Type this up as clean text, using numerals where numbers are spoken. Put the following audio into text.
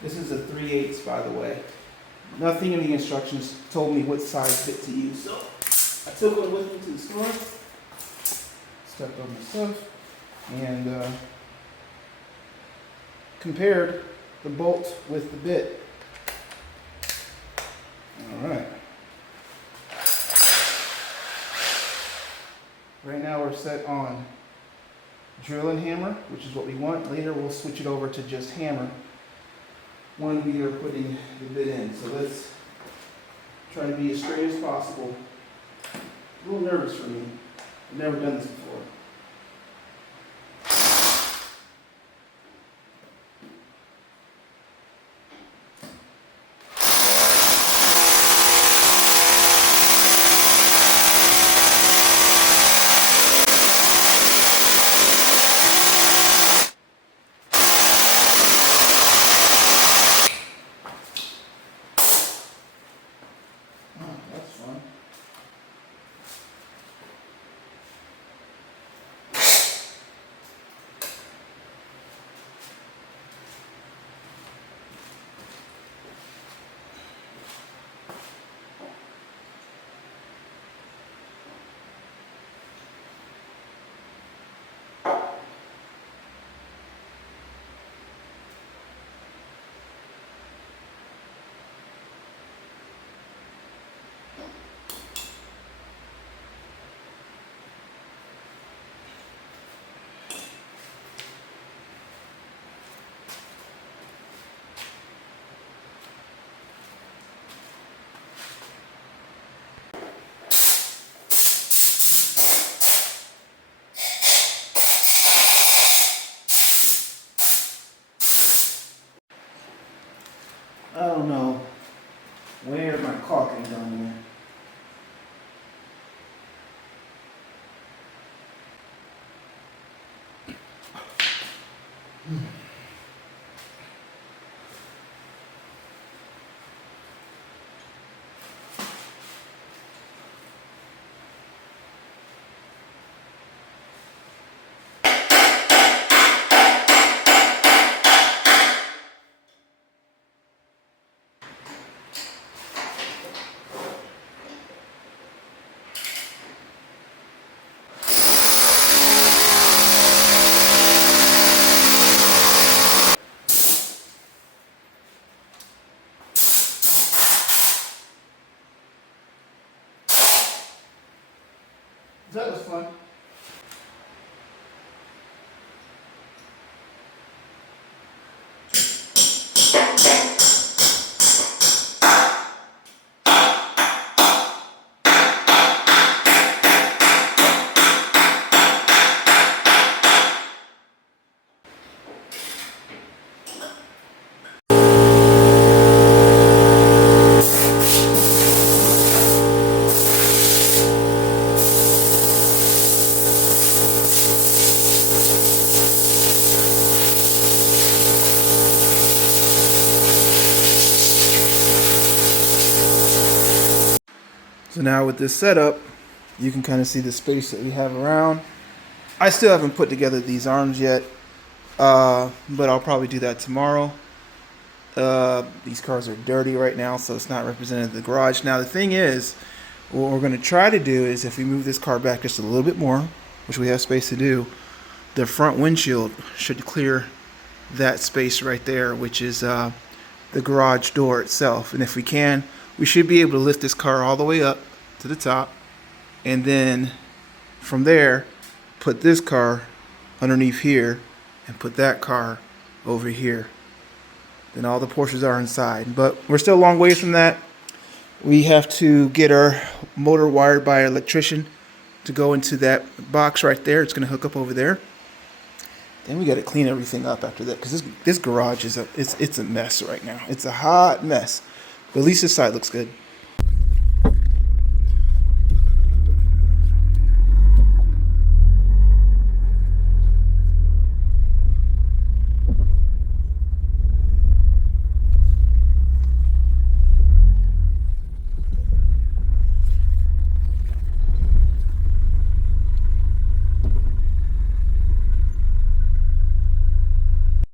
This is a 3/8, by the way. Nothing in the instructions told me what size bit to use, so I took one with me to the store, stepped on my stuff, and compared the bolt with the bit. All right. Right now we're set on drill and hammer, which is what we want. Later we'll switch it over to just hammer when we are putting the bit in. So let's try to be as straight as possible. A little nervous for me. I've never done this before. That's fun. I don't know where my caulking done here. That was fun. So now with this setup, you can kind of see the space that we have around. I still haven't put together these arms yet, but I'll probably do that tomorrow. These cars are dirty right now, so it's not represented in the garage. Now the thing is, what we're going to try to do is if we move this car back just a little bit more, which we have space to do, the front windshield should clear that space right there, which is the garage door itself. And if we can, we should be able to lift this car all the way up to the top, and then from there put this car underneath here and put that car over here. Then all the Porsches are inside, but we're still a long ways from that. We have to get our motor wired by an electrician to go into that box right there. It's going to hook up over there. Then we got to clean everything up after that, because this garage is it's a mess right now. It's a hot mess, but at least this side looks good.